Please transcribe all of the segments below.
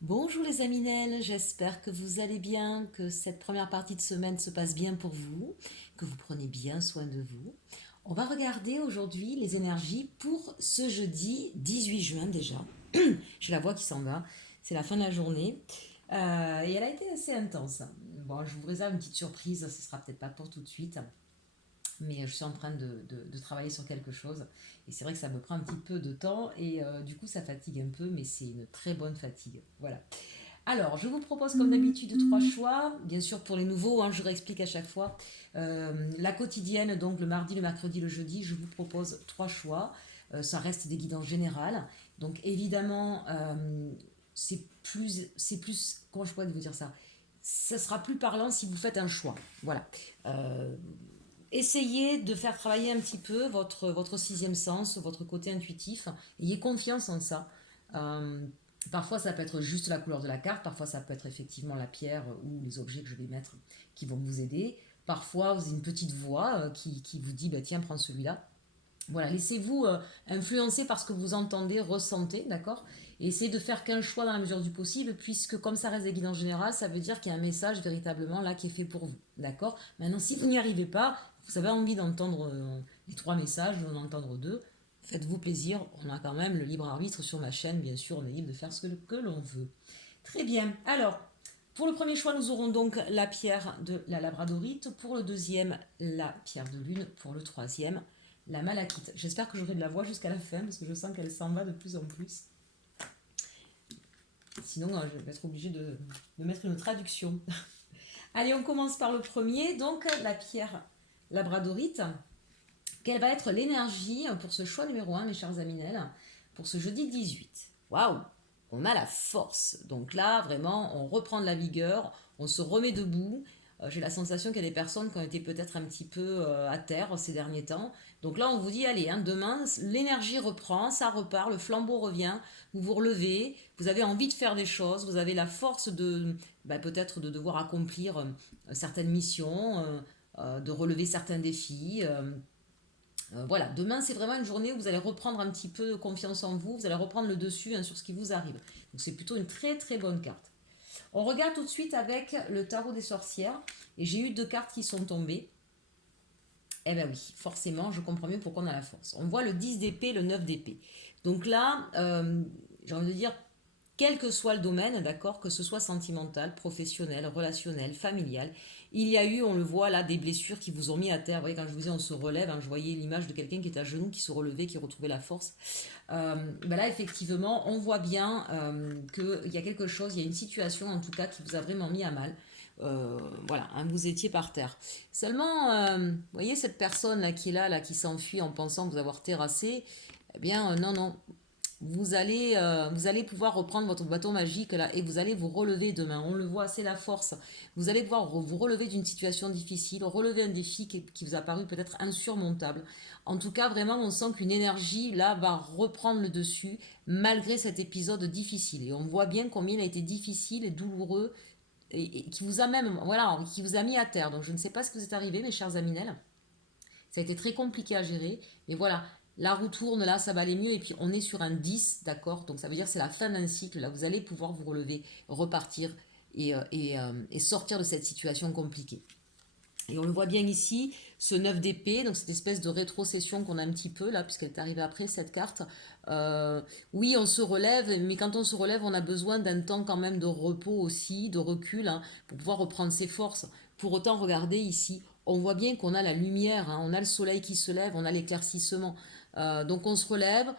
Bonjour les Aminelles, j'espère que vous allez bien, que cette première partie de semaine se passe bien pour vous, que vous prenez bien soin de vous. On va regarder aujourd'hui les énergies pour ce jeudi 18 juin déjà. J'ai la voix qui s'en va, c'est la fin de la journée et elle a été assez intense. Bon, je vous réserve une petite surprise, ce sera peut-être pas pour tout de suite, mais je suis en train de travailler sur quelque chose et c'est vrai que ça me prend un petit peu de temps et du coup ça fatigue un peu, mais c'est une très bonne fatigue. Voilà. Alors, je vous propose comme d'habitude trois choix. Bien sûr, pour les nouveaux, je réexplique à chaque fois. La quotidienne, donc le mardi, le mercredi, le jeudi, je vous propose trois choix. Ça reste des guidances générales. Donc, évidemment, comment je pourrais vous dire ça? Ça sera plus parlant si vous faites un choix. Voilà. Euh, Essayez de faire travailler un petit peu votre sixième sens, votre côté intuitif. Ayez confiance en ça. Euh, Parfois, ça peut être juste la couleur de la carte. Parfois, ça peut être effectivement la pierre ou les objets que je vais mettre qui vont vous aider. Parfois, vous avez une petite voix qui vous dit, bah, tiens, prends celui-là. Voilà, laissez-vous influencer par ce que vous entendez, ressentez, d'accord? Et essayez de faire qu'un choix dans la mesure du possible, puisque comme ça reste des guides en général, ça veut dire qu'il y a un message véritablement là qui est fait pour vous, d'accord? Maintenant, si vous n'y arrivez pas, vous avez envie d'entendre les trois messages, d'en entendre deux, faites-vous plaisir, on a quand même le libre arbitre sur ma chaîne, bien sûr, on est libre de faire ce que l'on veut. Très bien, alors, pour le premier choix, nous aurons donc la pierre de la labradorite, pour le deuxième, la pierre de lune, pour le troisième, la malachite. J'espère que j'aurai de la voix jusqu'à la fin parce que je sens qu'elle s'en va de plus en plus. Sinon, je vais être obligée de mettre une traduction. Allez, on commence par le premier, donc la pierre labradorite. Quelle va être l'énergie pour ce choix numéro un, mes chers Aminelles, pour ce jeudi 18? Waouh! On a la force. Donc là, vraiment, on reprend de la vigueur, on se remet debout. J'ai la sensation qu'il y a des personnes qui ont été peut-être un petit peu à terre ces derniers temps. Donc là, on vous dit, allez, demain, l'énergie reprend, ça repart, le flambeau revient, vous vous relevez, vous avez envie de faire des choses, vous avez la force de peut-être de devoir accomplir certaines missions, de relever certains défis. Voilà, demain c'est vraiment une journée où vous allez reprendre un petit peu confiance en vous, vous allez reprendre le dessus sur ce qui vous arrive. Donc c'est plutôt une très très bonne carte. On regarde tout de suite avec le tarot des sorcières et j'ai eu deux cartes qui sont tombées. Eh bien oui, forcément, je comprends mieux pourquoi on a la force. On voit le 10 d'épée, le 9 d'épée. Donc là, j'ai envie de dire, quel que soit le domaine, d'accord, que ce soit sentimental, professionnel, relationnel, familial, il y a eu, on le voit là, des blessures qui vous ont mis à terre. Vous voyez, quand je vous dis on se relève, je voyais l'image de quelqu'un qui était à genoux, qui se relevait, qui retrouvait la force. Là, effectivement, on voit bien qu'il y a quelque chose, il y a une situation en tout cas qui vous a vraiment mis à mal. Voilà, vous étiez par terre. Seulement, vous voyez cette personne là qui est là, qui s'enfuit en pensant vous avoir terrassé, eh bien, non, non, vous allez pouvoir reprendre votre bâton magique là et vous allez vous relever demain. On le voit, c'est la force. Vous allez pouvoir vous relever d'une situation difficile, relever un défi qui vous a paru peut-être insurmontable. En tout cas, vraiment, on sent qu'une énergie là va reprendre le dessus malgré cet épisode difficile. Et on voit bien combien il a été difficile et douloureux et qui vous a même, voilà, qui vous a mis à terre. Donc je ne sais pas ce que vous est arrivé, mes chers Aminel. Ça a été très compliqué à gérer. Mais voilà, la roue tourne, là, ça va aller mieux. Et puis, on est sur un 10, d'accord? Donc, ça veut dire que c'est la fin d'un cycle. Là, vous allez pouvoir vous relever, repartir et sortir de cette situation compliquée. Et on le voit bien ici, ce 9 d'épée, donc cette espèce de rétrocession qu'on a un petit peu là, puisqu'elle est arrivée après cette carte. Oui, on se relève, mais quand on se relève, on a besoin d'un temps quand même de repos aussi, de recul, pour pouvoir reprendre ses forces. Pour autant, regardez ici, on voit bien qu'on a la lumière, on a le soleil qui se lève, on a l'éclaircissement. Donc on se relève,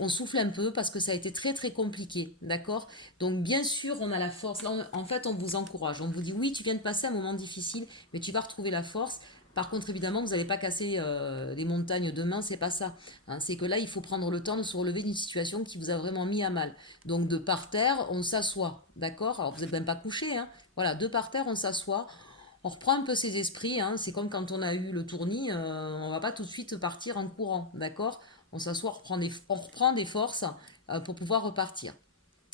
on souffle un peu parce que ça a été très très compliqué, d'accord? Donc bien sûr, on a la force. Là, en fait, on vous encourage. On vous dit oui, tu viens de passer un moment difficile, mais tu vas retrouver la force. Par contre, évidemment, vous n'allez pas casser les montagnes demain, c'est pas ça. C'est que là, il faut prendre le temps de se relever d'une situation qui vous a vraiment mis à mal. Donc de par terre, on s'assoit, d'accord? Alors vous n'êtes même pas couché, hein. Voilà, de par terre, on s'assoit. On reprend un peu ses esprits, c'est comme quand on a eu le tournis, on va pas tout de suite partir en courant, d'accord? On s'assoit, on reprend des forces pour pouvoir repartir.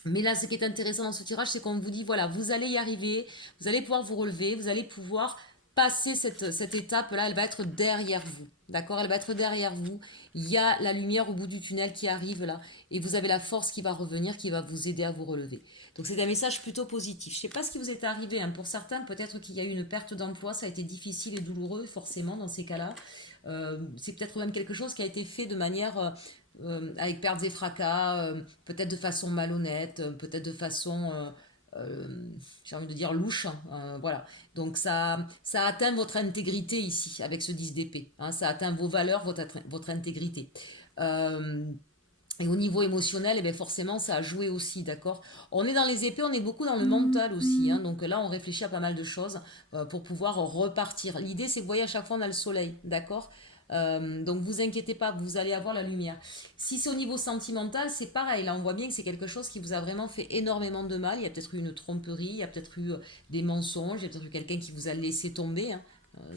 Mais là, ce qui est intéressant dans ce tirage, c'est qu'on vous dit, voilà, vous allez y arriver, vous allez pouvoir vous relever, vous allez pouvoir passer cette étape-là, elle va être derrière vous. D'accord? Elle va être derrière vous. Il y a la lumière au bout du tunnel qui arrive là. Et vous avez la force qui va revenir, qui va vous aider à vous relever. Donc c'est un message plutôt positif. Je ne sais pas ce qui vous est arrivé. Hein. Pour certains, peut-être qu'il y a eu une perte d'emploi. Ça a été difficile et douloureux, forcément, dans ces cas-là. C'est peut-être même quelque chose qui a été fait de manière... avec pertes et fracas, peut-être de façon malhonnête, peut-être de façon... j'ai envie de dire louche, hein, voilà. Donc ça atteint votre intégrité ici avec ce 10 d'épée, hein, ça atteint vos valeurs, votre intégrité. Et au niveau émotionnel, eh bien forcément, ça a joué aussi, d'accord. On est dans les épées, on est beaucoup dans le mental aussi, hein, donc là, on réfléchit à pas mal de choses pour pouvoir repartir. L'idée, c'est que vous voyez, à chaque fois, on a le soleil, d'accord. Donc vous inquiétez pas, vous allez avoir la lumière. Si c'est au niveau sentimental, c'est pareil. Là, on voit bien que c'est quelque chose qui vous a vraiment fait énormément de mal. Il y a peut-être eu une tromperie, il y a peut-être eu des mensonges, il y a peut-être eu quelqu'un qui vous a laissé tomber, hein,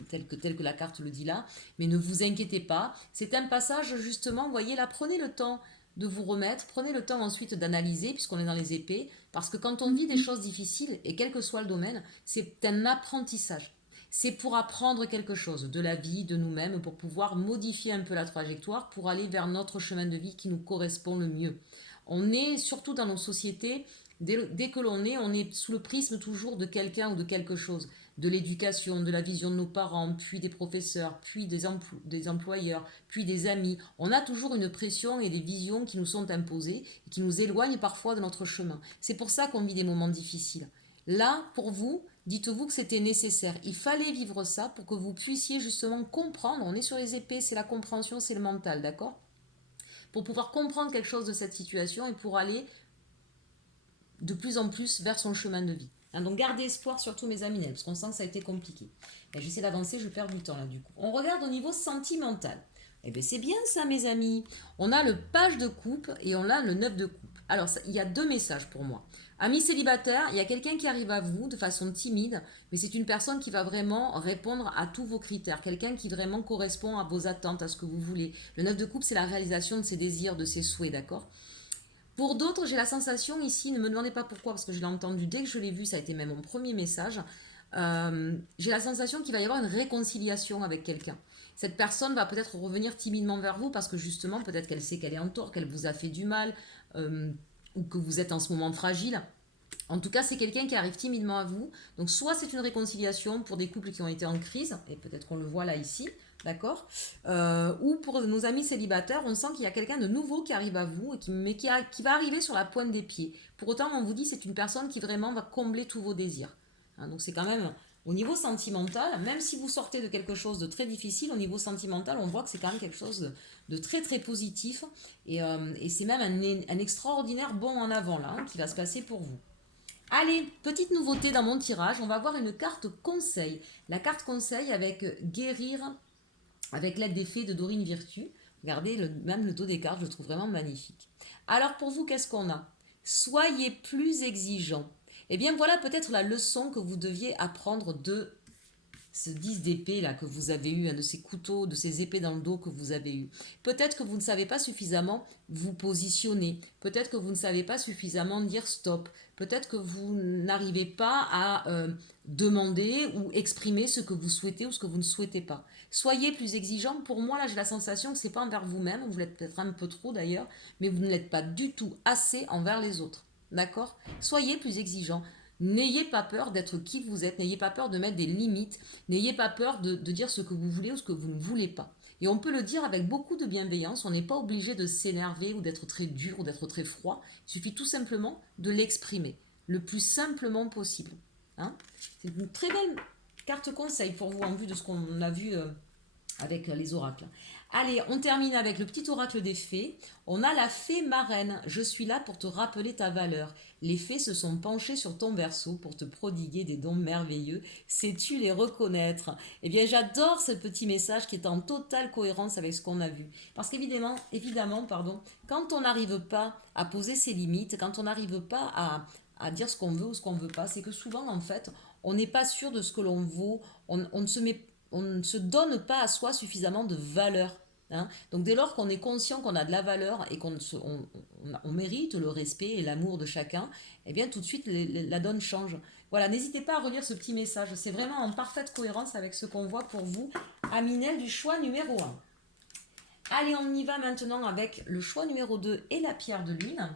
tel que la carte le dit là. Mais ne vous inquiétez pas. C'est un passage, justement, vous voyez là, prenez le temps de vous remettre, prenez le temps ensuite d'analyser, puisqu'on est dans les épées, parce que quand on vit des choses difficiles, et quel que soit le domaine, c'est un apprentissage. C'est pour apprendre quelque chose de la vie, de nous-mêmes, pour pouvoir modifier un peu la trajectoire, pour aller vers notre chemin de vie qui nous correspond le mieux. On est, surtout dans nos sociétés, dès que l'on est, on est sous le prisme toujours de quelqu'un ou de quelque chose. De l'éducation, de la vision de nos parents, puis des professeurs, puis des employeurs, puis des amis. On a toujours une pression et des visions qui nous sont imposées et qui nous éloignent parfois de notre chemin. C'est pour ça qu'on vit des moments difficiles. Là, pour vous, dites-vous que c'était nécessaire. Il fallait vivre ça pour que vous puissiez justement comprendre. On est sur les épées, c'est la compréhension, c'est le mental, d'accord? Pour pouvoir comprendre quelque chose de cette situation et pour aller de plus en plus vers son chemin de vie. Hein, donc gardez espoir surtout mes amis, parce qu'on sent que ça a été compliqué. J'essaie d'avancer, je perds du temps là du coup. On regarde au niveau sentimental. Eh bien c'est bien ça mes amis. On a le page de coupe et on a le 9 de coupe. Alors il y a deux messages pour moi. Amis célibataires, il y a quelqu'un qui arrive à vous de façon timide, mais c'est une personne qui va vraiment répondre à tous vos critères. Quelqu'un qui vraiment correspond à vos attentes, à ce que vous voulez. Le 9 de coupe, c'est la réalisation de ses désirs, de ses souhaits, d'accord? Pour d'autres, j'ai la sensation ici, ne me demandez pas pourquoi, parce que je l'ai entendu dès que je l'ai vu, ça a été même mon premier message. J'ai la sensation qu'il va y avoir une réconciliation avec quelqu'un. Cette personne va peut-être revenir timidement vers vous parce que justement, peut-être qu'elle sait qu'elle est en tort, qu'elle vous a fait du mal, ou que vous êtes en ce moment fragile. En tout cas, c'est quelqu'un qui arrive timidement à vous. Donc, soit c'est une réconciliation pour des couples qui ont été en crise, et peut-être qu'on le voit là ici, d'accord, ou pour nos amis célibataires, on sent qu'il y a quelqu'un de nouveau qui arrive à vous, mais qui va arriver sur la pointe des pieds. Pour autant, on vous dit c'est une personne qui vraiment va combler tous vos désirs. Hein, donc, c'est quand même au niveau sentimental, même si vous sortez de quelque chose de très difficile, au niveau sentimental, on voit que c'est quand même quelque chose de très très positif, et c'est même un extraordinaire bond en avant là, hein, qui va se passer pour vous. Allez, petite nouveauté dans mon tirage, on va voir une carte conseil. La carte conseil avec guérir avec l'aide des fées de Dorine Virtue. Regardez, même le dos des cartes, je le trouve vraiment magnifique. Alors pour vous, qu'est-ce qu'on a? Soyez plus exigeant. Eh bien voilà peut-être la leçon que vous deviez apprendre de ce 10 d'épée là que vous avez eu, de ces couteaux, de ces épées dans le dos que vous avez eu. Peut-être que vous ne savez pas suffisamment vous positionner. Peut-être que vous ne savez pas suffisamment dire stop. Peut-être que vous n'arrivez pas à demander ou exprimer ce que vous souhaitez ou ce que vous ne souhaitez pas. Soyez plus exigeant. Pour moi, là, j'ai la sensation que ce n'est pas envers vous-même. Vous l'êtes peut-être un peu trop d'ailleurs, mais vous ne l'êtes pas du tout assez envers les autres. D'accord? Soyez plus exigeant. N'ayez pas peur d'être qui vous êtes, n'ayez pas peur de mettre des limites, n'ayez pas peur de dire ce que vous voulez ou ce que vous ne voulez pas. Et on peut le dire avec beaucoup de bienveillance, on n'est pas obligé de s'énerver ou d'être très dur ou d'être très froid, il suffit tout simplement de l'exprimer, le plus simplement possible. Hein, c'est une très belle carte conseil pour vous en vue de ce qu'on a vu avec les oracles. Allez, on termine avec le petit oracle des fées. On a la fée marraine. Je suis là pour te rappeler ta valeur. Les fées se sont penchées sur ton berceau pour te prodiguer des dons merveilleux. Sais-tu les reconnaître? Eh bien, j'adore ce petit message qui est en totale cohérence avec ce qu'on a vu. Parce qu'évidemment, quand on n'arrive pas à poser ses limites, quand on n'arrive pas à dire ce qu'on veut ou ce qu'on ne veut pas, c'est que souvent, en fait, on n'est pas sûr de ce que l'on vaut. On ne se donne pas à soi suffisamment de valeur. hein. Donc dès lors qu'on est conscient qu'on a de la valeur et on mérite le respect et l'amour de chacun, eh bien tout de suite la donne change. Voilà, n'hésitez pas à relire ce petit message, c'est vraiment en parfaite cohérence avec ce qu'on voit pour vous, Aminel du choix numéro 1. Allez, on y va maintenant avec le choix numéro 2 et la pierre de lune.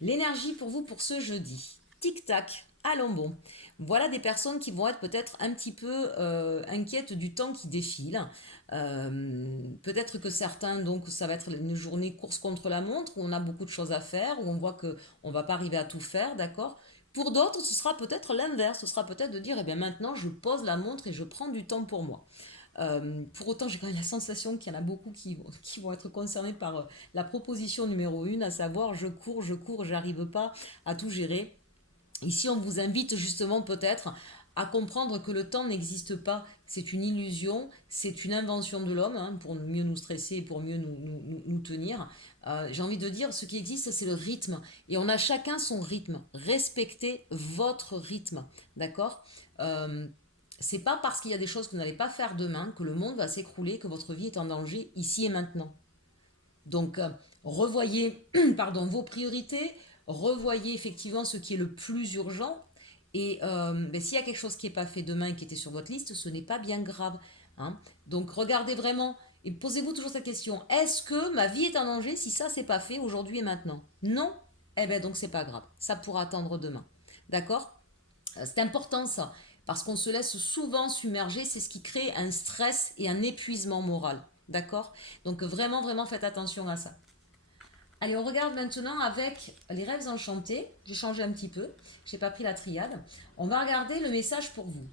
L'énergie pour vous pour ce jeudi. Tic-tac, allons bon. Voilà des personnes qui vont être peut-être un petit peu inquiètes du temps qui défile. Peut-être que certains, donc ça va être une journée course contre la montre, où on a beaucoup de choses à faire, où on voit qu'on ne va pas arriver à tout faire, d'accord. Pour d'autres, ce sera peut-être l'inverse. Ce sera peut-être de dire, eh bien maintenant, je pose la montre et je prends du temps pour moi. Pour autant, j'ai quand même la sensation qu'il y en a beaucoup qui vont être concernés par la proposition numéro 1, à savoir je cours, j'arrive pas à tout gérer. Ici, on vous invite justement peut-être à comprendre que le temps n'existe pas. C'est une illusion, c'est une invention de l'homme, hein, pour mieux nous stresser, pour mieux nous tenir. J'ai envie de dire, ce qui existe, c'est le rythme. Et on a chacun son rythme. Respectez votre rythme, d'accord. C'est pas parce qu'il y a des choses que vous n'allez pas faire demain que le monde va s'écrouler, que votre vie est en danger ici et maintenant. Donc, revoyez pardon, vos priorités, revoyez effectivement ce qui est le plus urgent. Et s'il y a quelque chose qui n'est pas fait demain et qui était sur votre liste, ce n'est pas bien grave, hein. Donc, regardez vraiment et posez-vous toujours cette question. Est-ce que ma vie est en danger si ça, c'est pas fait aujourd'hui et maintenant? Non? Eh bien, donc, c'est pas grave. Ça pourra attendre demain. D'accord? C'est important ça, parce qu'on se laisse souvent submerger, c'est ce qui crée un stress et un épuisement moral. D'accord? Donc vraiment, vraiment faites attention à ça. Allez, on regarde maintenant avec les rêves enchantés. J'ai changé un petit peu, j'ai pas pris la triade. On va regarder le message pour vous.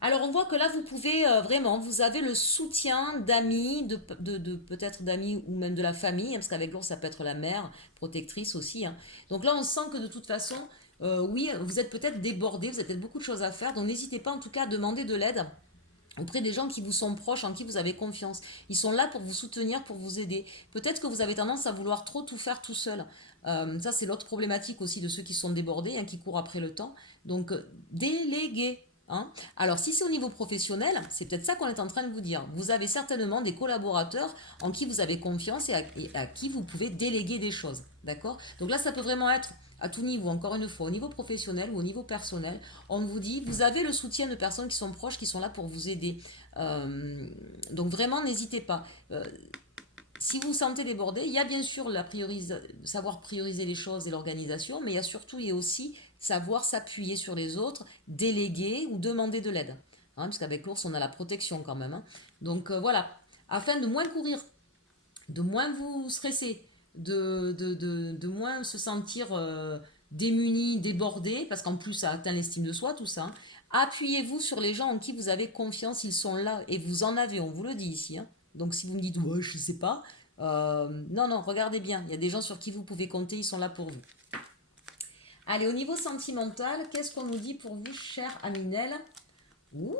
Alors on voit que là vous pouvez vraiment, vous avez le soutien d'amis, de peut-être d'amis ou même de la famille, hein, parce qu'avec l'ours ça peut être la mère, protectrice aussi, hein. Donc là on sent que de toute façon, oui, vous êtes peut-être débordé, vous avez peut-être beaucoup de choses à faire, donc n'hésitez pas en tout cas à demander de l'aide auprès des gens qui vous sont proches, en qui vous avez confiance. Ils sont là pour vous soutenir, pour vous aider. Peut-être que vous avez tendance à vouloir trop tout faire tout seul. Ça, c'est l'autre problématique aussi de ceux qui sont débordés, hein, qui courent après le temps. Donc, déléguer. Hein. Alors, si c'est au niveau professionnel, c'est peut-être ça qu'on est en train de vous dire. Vous avez certainement des collaborateurs en qui vous avez confiance et à qui vous pouvez déléguer des choses. D'accord? Donc là, ça peut vraiment être à tout niveau, encore une fois, au niveau professionnel ou au niveau personnel. On vous dit, vous avez le soutien de personnes qui sont proches, qui sont là pour vous aider. Donc vraiment, n'hésitez pas. Si vous vous sentez débordé, il y a bien sûr savoir prioriser les choses et l'organisation, mais il y a surtout et aussi savoir s'appuyer sur les autres, déléguer ou demander de l'aide. Hein, parce qu'avec l'ours, on a la protection quand même. Hein. Donc voilà, afin de moins courir, de moins vous stresser, de moins se sentir démuni, débordé, parce qu'en plus ça atteint l'estime de soi, tout ça. Hein. Appuyez-vous sur les gens en qui vous avez confiance, ils sont là, et vous en avez, on vous le dit ici. Hein. Donc si vous me dites, ouais, je sais pas, non, regardez bien, il y a des gens sur qui vous pouvez compter, ils sont là pour vous. Allez, au niveau sentimental, qu'est-ce qu'on nous dit pour vous, cher Aminel? Ouh,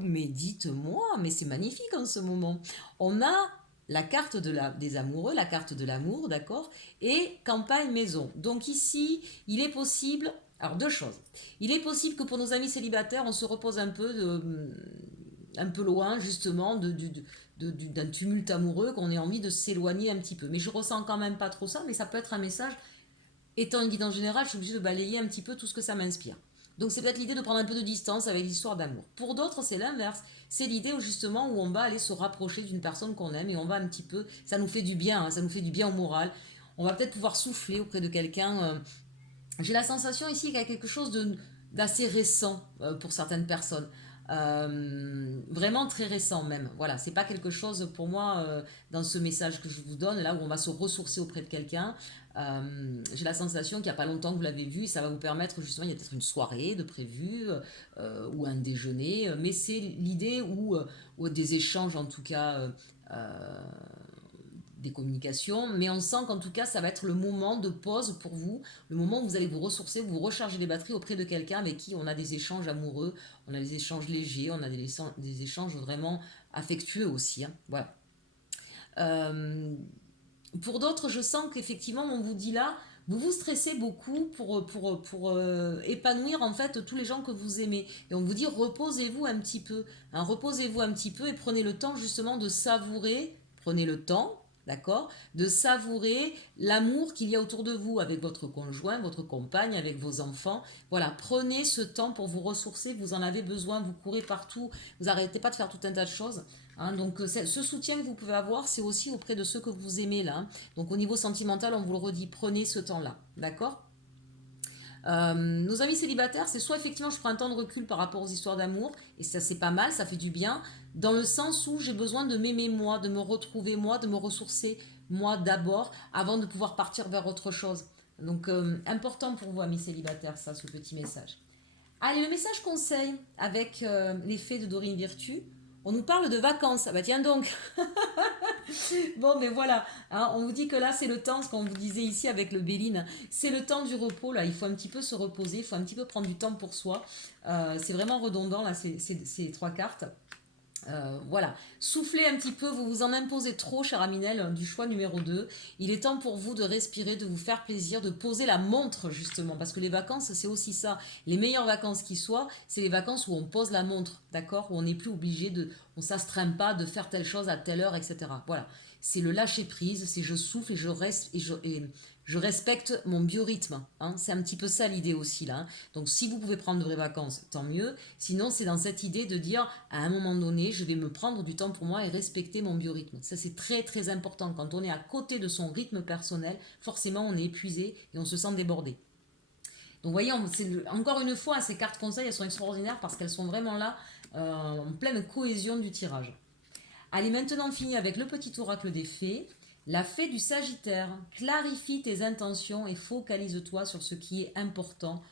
mais dites-moi, mais c'est magnifique en ce moment. On a la carte des amoureux, la carte de l'amour, d'accord, et campagne maison. Donc ici, il est possible, alors deux choses. Il est possible que pour nos amis célibataires, on se repose un peu loin justement d'un tumulte amoureux, qu'on ait envie de s'éloigner un petit peu. Mais je ressens quand même pas trop ça, mais ça peut être un message. Étant une guidance générale, je suis obligée de balayer un petit peu tout ce que ça m'inspire. Donc c'est peut-être l'idée de prendre un peu de distance avec l'histoire d'amour. Pour d'autres, c'est l'inverse. C'est l'idée où justement où on va aller se rapprocher d'une personne qu'on aime et on va un petit peu, ça nous fait du bien, hein, ça nous fait du bien au moral. On va peut-être pouvoir souffler auprès de quelqu'un. J'ai la sensation ici qu'il y a quelque chose d'assez récent pour certaines personnes. Vraiment très récent même. Voilà, c'est pas quelque chose pour moi dans ce message que je vous donne, là où on va se ressourcer auprès de quelqu'un. J'ai la sensation qu'il n'y a pas longtemps que vous l'avez vu et ça va vous permettre justement, il y a peut-être une soirée de prévu ou un déjeuner, mais c'est l'idée ou des échanges en tout cas, des communications, mais on sent qu'en tout cas ça va être le moment de pause pour vous, le moment où vous allez vous ressourcer, vous recharger les batteries auprès de quelqu'un avec qui on a des échanges amoureux, on a des échanges légers, on a des échanges vraiment affectueux aussi. Hein. Voilà. Pour d'autres, je sens qu'effectivement, on vous dit là, Vous vous stressez beaucoup pour épanouir en fait tous les gens que vous aimez. Et on vous dit reposez-vous un petit peu. Hein, reposez-vous un petit peu et prenez le temps justement de savourer. Prenez le temps, d'accord, de savourer l'amour qu'il y a autour de vous avec votre conjoint, votre compagne, avec vos enfants. Voilà, prenez ce temps pour vous ressourcer. Vous en avez besoin. Vous courez partout. Vous n'arrêtez pas de faire tout un tas de choses. Hein, donc ce soutien que vous pouvez avoir, c'est aussi auprès de ceux que vous aimez là. Hein. Donc au niveau sentimental, on vous le redit, prenez ce temps-là, d'accord. Nos amis célibataires, c'est soit effectivement je prends un temps de recul par rapport aux histoires d'amour, et ça c'est pas mal, ça fait du bien, dans le sens où j'ai besoin de m'aimer moi, de me retrouver moi, de me ressourcer moi d'abord, avant de pouvoir partir vers autre chose. Donc important pour vous amis célibataires, ça, ce petit message. Allez, le message conseil avec l'effet de Dorine Virtue. On nous parle de vacances. Ah bah tiens donc. Bon, mais voilà. Hein, on vous dit que là, c'est le temps, ce qu'on vous disait ici avec le Béline, c'est le temps du repos. Là, il faut un petit peu se reposer, il faut un petit peu prendre du temps pour soi. C'est vraiment redondant, là, ces trois cartes. Voilà, soufflez un petit peu, vous vous en imposez trop, cher Aminel, du choix numéro 2. Il est temps pour vous de respirer, de vous faire plaisir, de poser la montre, justement, parce que les vacances, c'est aussi ça. Les meilleures vacances qui soient, c'est les vacances où on pose la montre, d'accord. Où on n'est plus obligé de, on s'astreint pas de faire telle chose à telle heure, etc. Voilà, c'est le lâcher prise, c'est je souffle et je reste et je respecte mon biorhythme. Hein. C'est un petit peu ça l'idée aussi là. Hein. Donc si vous pouvez prendre de vraies vacances, tant mieux. Sinon, c'est dans cette idée de dire à un moment donné, je vais me prendre du temps pour moi et respecter mon biorhythme. Ça, c'est très très important. Quand on est à côté de son rythme personnel, forcément, on est épuisé et on se sent débordé. Donc, vous voyez, encore une fois, ces cartes conseils, elles sont extraordinaires parce qu'elles sont vraiment là, en pleine cohésion du tirage. Allez, maintenant, on finit avec le petit oracle des fées. La fée du Sagittaire, clarifie tes intentions et focalise-toi sur ce qui est important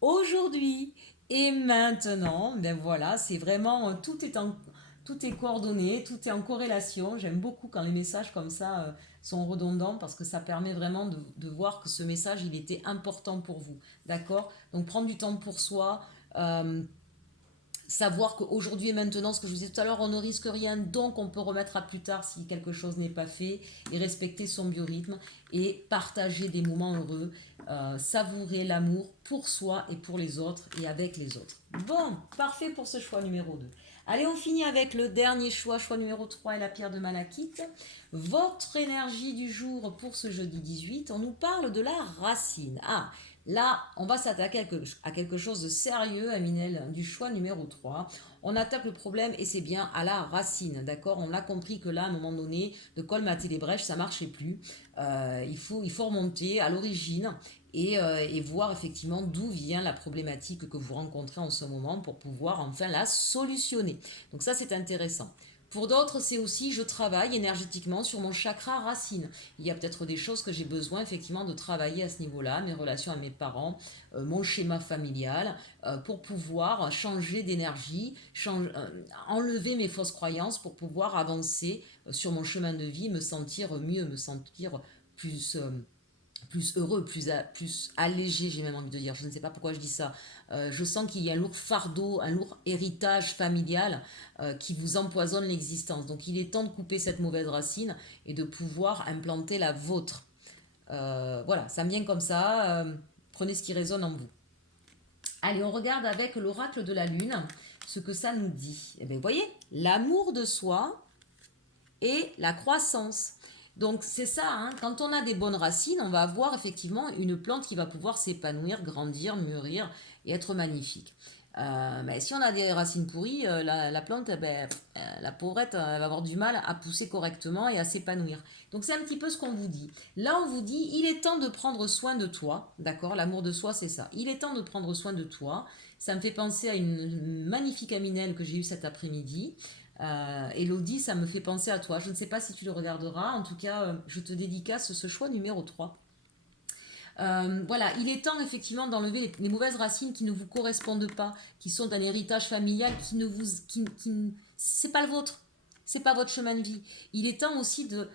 aujourd'hui et maintenant. Ben voilà, c'est vraiment, tout est coordonné, tout est en corrélation. J'aime beaucoup quand les messages comme ça sont redondants parce que ça permet vraiment de voir que ce message, il était important pour vous. D'accord. Donc prendre du temps pour soi, savoir qu'aujourd'hui et maintenant, ce que je vous disais tout à l'heure, on ne risque rien, donc on peut remettre à plus tard si quelque chose n'est pas fait, et respecter son biorhythme, et partager des moments heureux, savourer l'amour pour soi et pour les autres, et avec les autres. Bon, parfait pour ce choix numéro 2. Allez, on finit avec le dernier choix, choix numéro 3 et la pierre de malachite. Votre énergie du jour pour ce jeudi 18, on nous parle de la racine. Ah, là, on va s'attaquer à quelque chose de sérieux, Aminel, du choix numéro 3. On attaque le problème et c'est bien à la racine, d'accord. On a compris que là, à un moment donné, de colmater les brèches, ça ne marchait plus. Il faut remonter à l'origine et voir effectivement d'où vient la problématique que vous rencontrez en ce moment pour pouvoir enfin la solutionner. Donc ça, c'est intéressant. Pour d'autres, c'est aussi je travaille énergétiquement sur mon chakra racine. Il y a peut-être des choses que j'ai besoin effectivement de travailler à ce niveau-là, mes relations à mes parents, mon schéma familial, pour pouvoir changer d'énergie, enlever mes fausses croyances pour pouvoir avancer sur mon chemin de vie, me sentir mieux, me sentir plus plus heureux, plus allégé, j'ai même envie de dire. Je ne sais pas pourquoi je dis ça. Je sens qu'il y a un lourd fardeau, un lourd héritage familial qui vous empoisonne l'existence. Donc il est temps de couper cette mauvaise racine et de pouvoir implanter la vôtre. Voilà, ça me vient comme ça. Prenez ce qui résonne en vous. Allez, on regarde avec l'oracle de la lune ce que ça nous dit. Eh bien, vous voyez, l'amour de soi et la croissance. Donc c'est ça, hein, quand on a des bonnes racines, on va avoir effectivement une plante qui va pouvoir s'épanouir, grandir, mûrir et être magnifique. Mais si on a des racines pourries, la plante, la pauvrette, elle va avoir du mal à pousser correctement et à s'épanouir. Donc c'est un petit peu ce qu'on vous dit. Là, on vous dit, il est temps de prendre soin de toi, d'accord. L'amour de soi, c'est ça. Il est temps de prendre soin de toi. Ça me fait penser à une magnifique aminelle que j'ai eue cet après-midi. Elodie, ça me fait penser à toi. Je ne sais pas si tu le regarderas. En tout cas, je te dédicace ce choix numéro 3. Voilà, il est temps effectivement d'enlever les mauvaises racines qui ne vous correspondent pas, qui sont un héritage familial qui ne vous, c'est pas le vôtre, c'est pas votre chemin de vie. Il est temps aussi de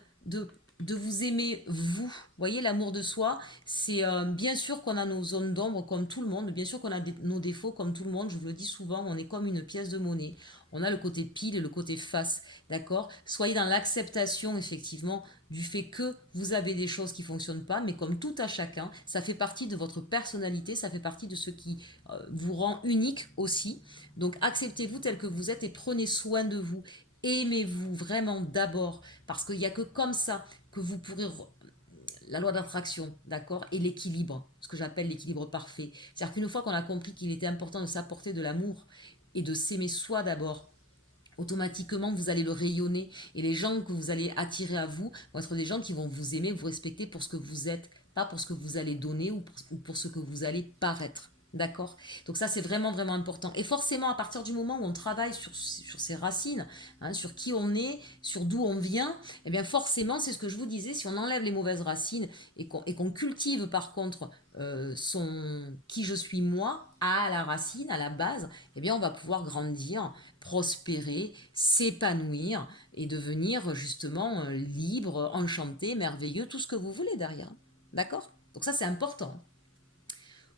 vous aimer vous. Vous voyez, l'amour de soi, c'est bien sûr qu'on a nos zones d'ombre comme tout le monde, bien sûr qu'on a nos défauts comme tout le monde. Je vous le dis souvent, on est comme une pièce de monnaie. On a le côté pile et le côté face, d'accord. Soyez dans l'acceptation effectivement du fait que vous avez des choses qui ne fonctionnent pas, mais comme tout à chacun, ça fait partie de votre personnalité, ça fait partie de ce qui vous rend unique aussi. Donc acceptez-vous tel que vous êtes et prenez soin de vous. Aimez-vous vraiment d'abord, parce qu'il n'y a que comme ça que vous pourrez la loi d'attraction, d'accord, et l'équilibre, ce que j'appelle l'équilibre parfait. C'est-à-dire qu'une fois qu'on a compris qu'il était important de s'apporter de l'amour et de s'aimer soi d'abord, automatiquement vous allez le rayonner et les gens que vous allez attirer à vous vont être des gens qui vont vous aimer, vous respecter pour ce que vous êtes, pas pour ce que vous allez donner ou pour ce que vous allez paraître. D'accord? Donc ça, c'est vraiment, vraiment important. Et forcément, à partir du moment où on travaille sur ses racines, hein, sur qui on est, sur d'où on vient, eh bien forcément, c'est ce que je vous disais, si on enlève les mauvaises racines et qu'on cultive par contre qui je suis moi, à la racine, à la base, eh bien on va pouvoir grandir, prospérer, s'épanouir et devenir justement libre, enchanté, merveilleux, tout ce que vous voulez derrière. D'accord? Donc ça, c'est important.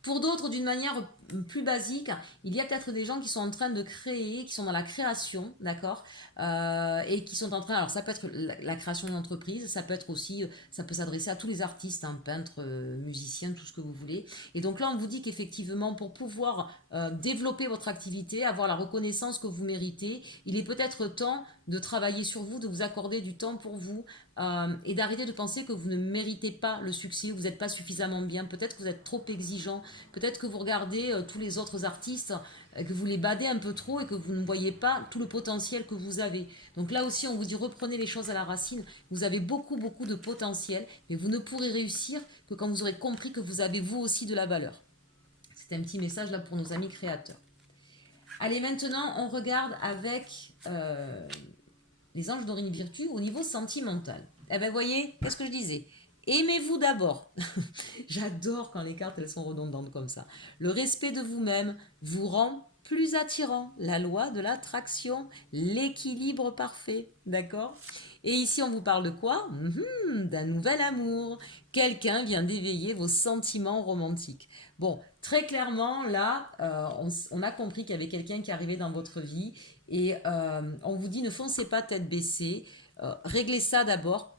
Pour d'autres, d'une manière plus basique, il y a peut-être des gens qui sont en train de créer, qui sont dans la création, d'accord, et qui sont en train, alors ça peut être la création d'entreprise, ça peut être aussi, ça peut s'adresser à tous les artistes, hein, peintres, musiciens, tout ce que vous voulez. Et donc là, on vous dit qu'effectivement, pour pouvoir développer votre activité, avoir la reconnaissance que vous méritez, il est peut-être temps de travailler sur vous, de vous accorder du temps pour vous, et d'arrêter de penser que vous ne méritez pas le succès, vous n'êtes pas suffisamment bien, peut-être que vous êtes trop exigeant, peut-être que vous regardez tous les autres artistes, que vous les badez un peu trop et que vous ne voyez pas tout le potentiel que vous avez. Donc là aussi, on vous dit reprenez les choses à la racine, vous avez beaucoup, beaucoup de potentiel, mais vous ne pourrez réussir que quand vous aurez compris que vous avez vous aussi de la valeur. C'est un petit message là pour nos amis créateurs. Allez, maintenant, on regarde avec les anges d'Aurine Virtue au niveau sentimental. Eh bien, voyez, qu'est-ce que je disais? Aimez-vous d'abord. J'adore quand les cartes elles sont redondantes comme ça. Le respect de vous-même vous rend plus attirant. La loi de l'attraction, l'équilibre parfait. D'accord? Et ici, on vous parle de quoi? D'un nouvel amour. Quelqu'un vient d'éveiller vos sentiments romantiques. Bon, très clairement, là, on a compris qu'il y avait quelqu'un qui arrivait dans votre vie et on vous dit ne foncez pas tête baissée. Réglez ça d'abord.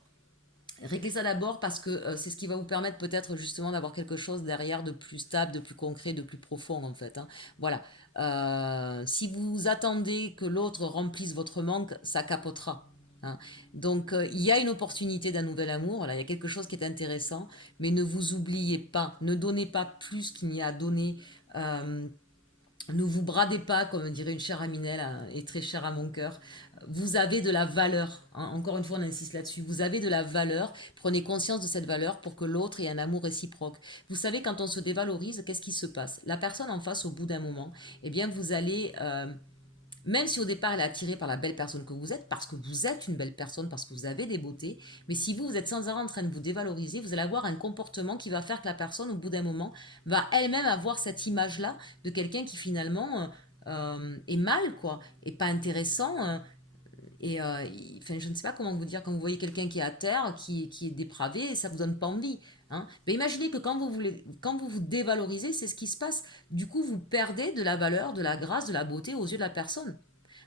Réglez ça d'abord parce que c'est ce qui va vous permettre peut-être justement d'avoir quelque chose derrière de plus stable, de plus concret, de plus profond en fait. Hein. Voilà. Si vous attendez que l'autre remplisse votre manque, ça capotera. Hein. Donc il y a une opportunité d'un nouvel amour, là, il y a quelque chose qui est intéressant, mais ne vous oubliez pas, ne donnez pas plus qu'il n'y a à donner. Ne vous bradez pas, comme dirait une chère Aminelle, hein, et très chère à mon cœur. Vous avez de la valeur. Hein, encore une fois, on insiste là-dessus. Vous avez de la valeur. Prenez conscience de cette valeur pour que l'autre ait un amour réciproque. Vous savez, quand on se dévalorise, qu'est-ce qui se passe? La personne en face, au bout d'un moment, eh bien, vous allez... même si au départ elle est attirée par la belle personne que vous êtes, parce que vous êtes une belle personne, parce que vous avez des beautés, mais si vous êtes sans arrêt en train de vous dévaloriser, vous allez avoir un comportement qui va faire que la personne, au bout d'un moment, va elle-même avoir cette image-là de quelqu'un qui finalement est mal, quoi, et pas intéressant. Enfin, je ne sais pas comment vous dire, quand vous voyez quelqu'un qui est à terre, qui est dépravé, ça ne vous donne pas envie. Hein. Mais imaginez que quand vous vous dévalorisez, c'est ce qui se passe. Du coup, vous perdez de la valeur, de la grâce, de la beauté aux yeux de la personne.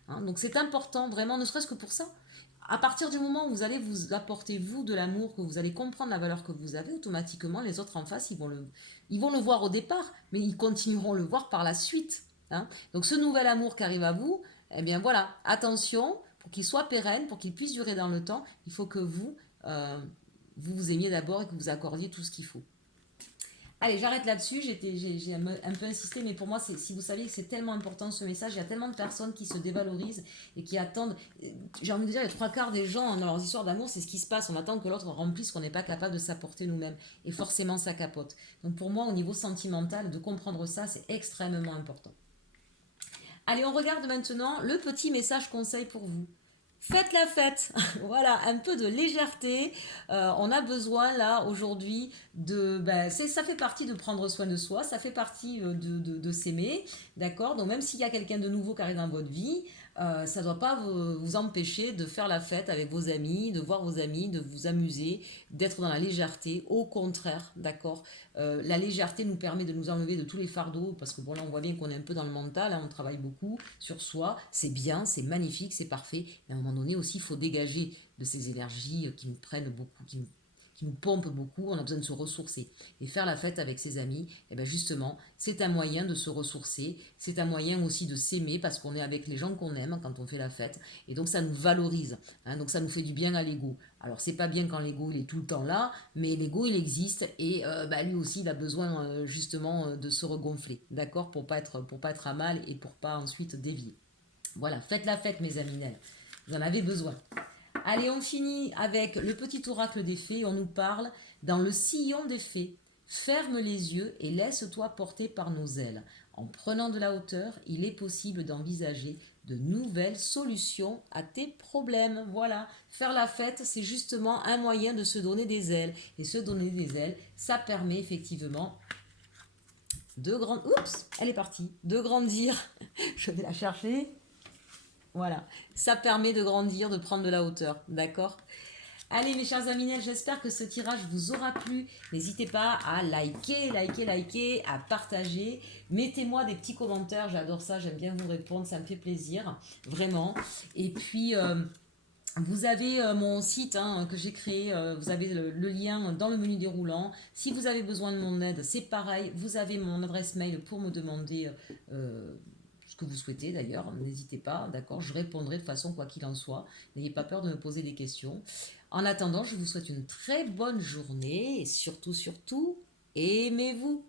Hein. Donc c'est important, vraiment, ne serait-ce que pour ça. À partir du moment où vous allez vous apporter, vous, de l'amour, que vous allez comprendre la valeur que vous avez, automatiquement, les autres en face, ils vont le voir au départ, mais ils continueront à le voir par la suite. Hein. Donc ce nouvel amour qui arrive à vous, eh bien voilà, attention, pour qu'il soit pérenne, pour qu'il puisse durer dans le temps, il faut que vous aimiez d'abord et que vous accordiez tout ce qu'il faut. Allez, j'arrête là-dessus, j'ai un peu insisté, mais pour moi, si vous saviez que c'est tellement important ce message, il y a tellement de personnes qui se dévalorisent et qui attendent, j'ai envie de dire, les trois quarts des gens dans leurs histoires d'amour, c'est ce qui se passe, on attend que l'autre remplisse ce qu'on n'est pas capable de s'apporter nous-mêmes, et forcément ça capote. Donc pour moi, au niveau sentimental, de comprendre ça, c'est extrêmement important. Allez, on regarde maintenant le petit message conseil pour vous. Faites la fête, voilà, un peu de légèreté. On a besoin là aujourd'hui ça fait partie de prendre soin de soi, ça fait partie de s'aimer, d'accord. Donc même s'il y a quelqu'un de nouveau qui arrive dans votre vie, ça ne doit pas vous empêcher de faire la fête avec vos amis, de voir vos amis, de vous amuser, d'être dans la légèreté. Au contraire, d'accord. La légèreté nous permet de nous enlever de tous les fardeaux, parce que bon là on voit bien qu'on est un peu dans le mental, hein, on travaille beaucoup sur soi, c'est bien, c'est magnifique, c'est parfait, mais à un moment donné aussi il faut dégager de ces énergies qui nous prennent beaucoup, qui nous pompent beaucoup, on a besoin de se ressourcer. Et faire la fête avec ses amis, et bien justement, c'est un moyen de se ressourcer, c'est un moyen aussi de s'aimer parce qu'on est avec les gens qu'on aime quand on fait la fête. Et donc ça nous valorise, hein, donc ça nous fait du bien à l'ego. Alors c'est pas bien quand l'ego il est tout le temps là, mais l'ego il existe et lui aussi il a besoin justement de se regonfler, d'accord, pour pas être à mal et pour pas ensuite dévier. Voilà, faites la fête mes amis, vous en avez besoin. Allez, on finit avec le petit oracle des fées. On nous parle dans le sillon des fées. Ferme les yeux et laisse-toi porter par nos ailes. En prenant de la hauteur, il est possible d'envisager de nouvelles solutions à tes problèmes. Voilà, faire la fête, c'est justement un moyen de se donner des ailes. Et se donner des ailes, ça permet effectivement de grandir. Oups, elle est partie. De grandir. Je vais la chercher. Voilà, ça permet de grandir, de prendre de la hauteur, d'accord? Allez mes chers amis, j'espère que ce tirage vous aura plu. N'hésitez pas à liker, à partager. Mettez-moi des petits commentaires, j'adore ça, j'aime bien vous répondre, ça me fait plaisir, vraiment. Et puis, vous avez mon site que j'ai créé, vous avez le lien dans le menu déroulant. Si vous avez besoin de mon aide, c'est pareil, vous avez mon adresse mail pour me demander ce que vous souhaitez d'ailleurs, n'hésitez pas, d'accord, je répondrai de façon quoi qu'il en soit. N'ayez pas peur de me poser des questions. En attendant, je vous souhaite une très bonne journée et surtout, aimez-vous.